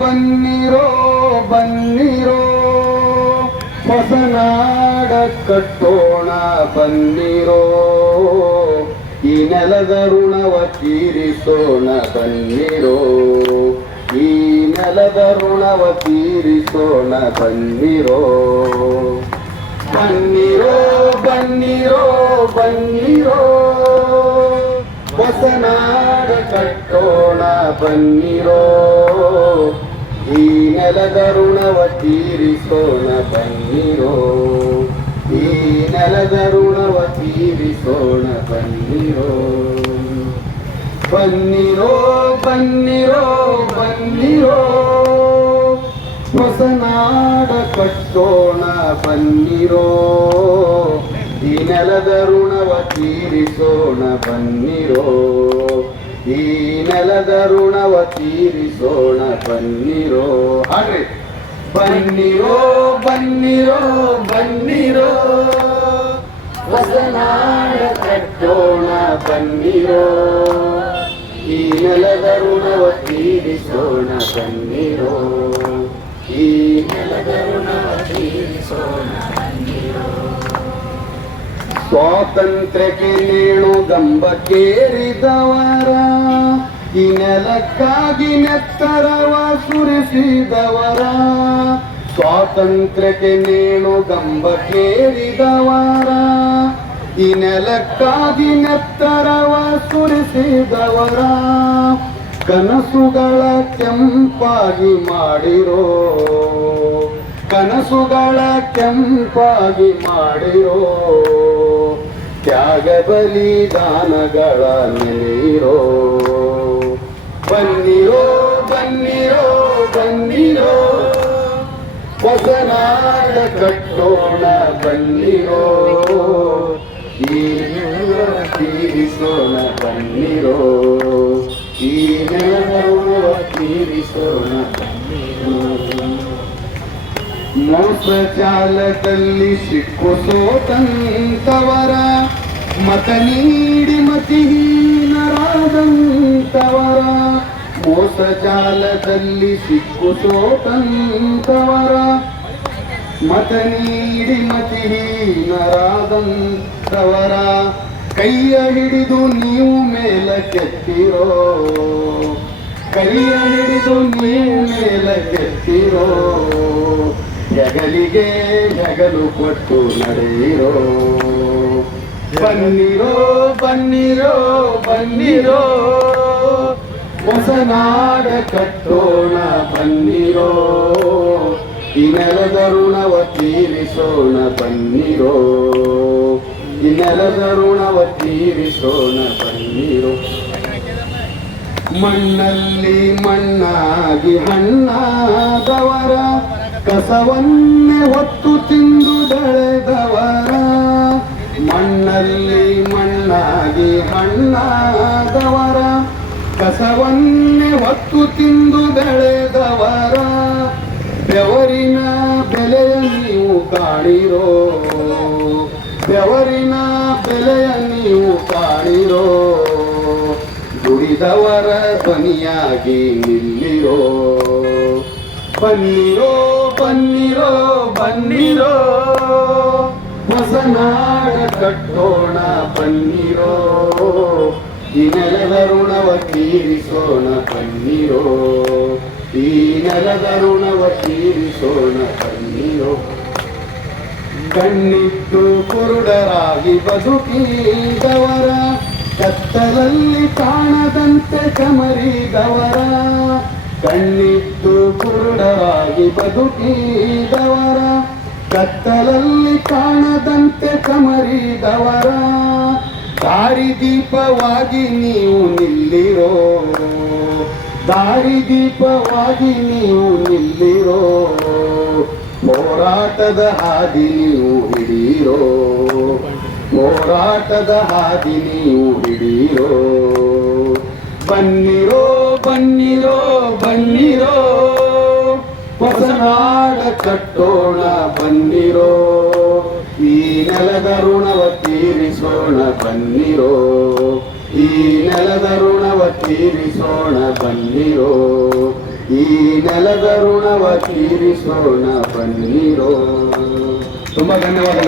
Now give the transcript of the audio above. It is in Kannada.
ಬನ್ನಿರೋ ಬನ್ನಿರೋ ಹೊಸನಾಡ ಕಟ್ಟೋಣ ಬನ್ನಿರೋ, ಈ ನೆಲದ ಋಣವ ತೀರಿಸೋಣ ಬನ್ನಿರೋ, ಈ ನೆಲದ ಋಣವ ತೀರಿಸೋಣ ಬನ್ನಿರೋ. ಬನ್ನಿರೋ ಬನ್ನಿರೋ ಬನ್ನಿರೋ ಹೊಸನಾಡ ಕಟ್ಟೋಣ ಬನ್ನಿರೋ, ಈ ನೆಲದ ಋಣವ ತೀರಿಸೋಣ ಬನ್ನಿರೋ, ಈ ನೆಲದ ಋಣವ ತೀರಿಸೋಣ ಬನ್ನಿರೋ. ಬನ್ನಿರೋ ಬನ್ನಿರೋ ಬನ್ನಿರೋ ಹೊಸನಾಡ ಕಟ್ಟೋಣ ಬನ್ನಿರೋ, ಈ ನೆಲದ ಋಣವ ತೀರಿಸೋಣ ಬನ್ನಿರೋ, ಈ ನೆಲದ ಋಣವ ತೀರಿಸೋಣ ಬನ್ನಿರೋ. ಹಾಡ್ರಿ. ಬನ್ನಿರೋ ಬನ್ನಿರೋ ಬನ್ನಿರೋ ಹೊಸನಾಡ ಕಟ್ಟೋಣ ಬನ್ನಿರೋ, ಈ ನೆಲದ ಋಣವ ತೀರಿಸೋಣ ಬನ್ನಿರೋ, ಈ ನೆಲದ ಋಣವ ತೀರಿಸೋಣ ಬನ್ನಿರೋ. ಸ್ವಾತಂತ್ರ್ಯಕ್ಕೆ ನೇಣು ಗಂಬಕ್ಕೇರಿದವರ, ಈ ನೆಲಕ್ಕಾಗಿ ನೆತ್ತರವ ಸುರಿಸಿದವರ, ಸ್ವಾತಂತ್ರ್ಯಕ್ಕೆ ನೇಣು ಗಂಬಕ್ಕೇರಿದವರ, ಈ ನೆಲಕ್ಕಾಗಿ ನೆತ್ತರವ ಸುರಿಸಿದವರ, ಕನಸುಗಳ ಕೆಂಪಾಗಿ ಮಾಡಿರೋ, ಕನಸುಗಳ ಕೆಂಪಾಗಿ ಮಾಡಿರೋ, ತ್ಯಾಗ ಬಲಿದಾನಗಳ ನೆನೆಯಿರೋ. ಬನ್ನಿರೋ ಬನ್ನಿರೋ ಬನ್ನಿರೋ ಹೊಸನಾಡ ಕಟ್ಟೋಣ ಬನ್ನಿರೋ, ಈ ನೆಲದ ತೀರಿಸೋಣ ಬನ್ನಿರೋ, ಈ ನೆಲದ ತೀರಿಸೋಣ ಬನ್ನಿರೋ. ಮೋಸ ಜಾಲದಲ್ಲಿ ಸಿಕ್ಕು ಸೋತಂತವರ, ಮತ ನೀಡಿ ಮತಿಹೀನರಾದಂತವರ, ಮೋಸ ಜಾಲದಲ್ಲಿ ಸಿಕ್ಕು ಸೋತಂತವರ, ಮತ ನೀಡಿ ಮತಿಹೀನರಾದಂತವರ, ಕೈಯ ಹಿಡಿದು ನೀವು ಮೇಲಕ್ಕೆತ್ತಿರೋ, ಕೈಯ ಹಿಡಿದು ನೀವು ಮೇಲಕ್ಕೆತ್ತಿರೋ, ಹೆಗಲಿಗೆ ಹೆಗಲು ಕೊಟ್ಟು ನಡೆಯಿರೋ. ಬನ್ನಿರೋ ಬನ್ನಿರೋ ಬನ್ನಿರೋ ಹೊಸನಾಡ ಕಟ್ಟೋಣ ಬನ್ನಿರೋ, ಈ ನೆಲದ ಋಣವ ತೀರಿಸೋಣ ಬನ್ನಿರೋ, ಈ ನೆಲದ ಋಣವ ತೀರಿಸೋಣ ಬನ್ನಿರೋ. ಮಣ್ಣಲ್ಲಿ ಮಣ್ಣಾಗಿ ಹಣ್ಣಾದವರ, ಕಸವನ್ನೇ ಹೊತ್ತು ತಿಂದು ಬೆಳೆದವರ, ಮಣ್ಣಲ್ಲಿ ಮಣ್ಣಾಗಿ ಹಣ್ಣಾದವರ, ಕಸವನ್ನೇ ಹೊತ್ತು ತಿಂದು ಬೆಳೆದವರ, ಬೆವರಿನ ಬೆಲೆಯ ನೀವು ಕಾಣಿರೋ, ಬೆವರಿನ ಬೆಲೆಯ ನೀವು ಕಾಣಿರೋ, ದುಡಿದವರ ಧ್ವನಿಯಾಗಿ ನಿಲ್ಲಿರೋ. ಬನ್ನಿರೋ ಬನ್ನಿರೋ ಬನ್ನಿರೋ ಹೊಸನಾಡ ಕಟ್ಟೋಣ ಬನ್ನಿರೋ, ಈ ನೆಲದ ಋಣವ ತೀರಿಸೋಣ ಬನ್ನಿರೋ, ಈ ನೆಲದ ಋಣವ ತೀರಿಸೋಣ ಬನ್ನಿರೋ. ಕಣ್ಣಿಟ್ಟು ಕುರುಡರಾಗಿ ಬದುಕಿದವರ, ಕತ್ತಲಲ್ಲಿ ಕಾಣದಂತೆ ಕಮರಿದವರ, ಕಣ್ಣಿಟ್ಟು ಕುರುಡರಾಗಿ ಬದುಕಿದವರ, ಕತ್ತಲಲ್ಲಿ ಕಾಣದಂತೆ ಕಮರಿದವರ, ದಾರಿದೀಪವಾಗಿ ನೀವು ನಿಲ್ಲಿರೋ, ದಾರಿದೀಪವಾಗಿ ನೀವು ನಿಲ್ಲಿರೋ, ಹೋರಾಟದ ಹಾದಿ ನೀವು ಹಿಡಿಯಿರೋ, ಹೋರಾಟದ ಹಾದಿ ನೀವು ಹಿಡಿಯಿರೋ. ಬನ್ನಿರೋ ಬನ್ನಿರೋ ಬನ್ನಿರೋ ಹೊಸನಾಡ ಕಟ್ಟೋಣ ಬನ್ನಿರೋ, ಈ ನೆಲದ ಋಣವ ತೀರಿಸೋಣ ಬನ್ನಿರೋ, ಈ ನೆಲದ ಋಣವ ತೀರಿಸೋಣ ಬನ್ನಿರೋ, ಈ ನೆಲದ ಋಣವ ತೀರಿಸೋಣ ಬನ್ನಿರೋ. ತುಂಬಾ ಧನ್ಯವಾದಗಳು.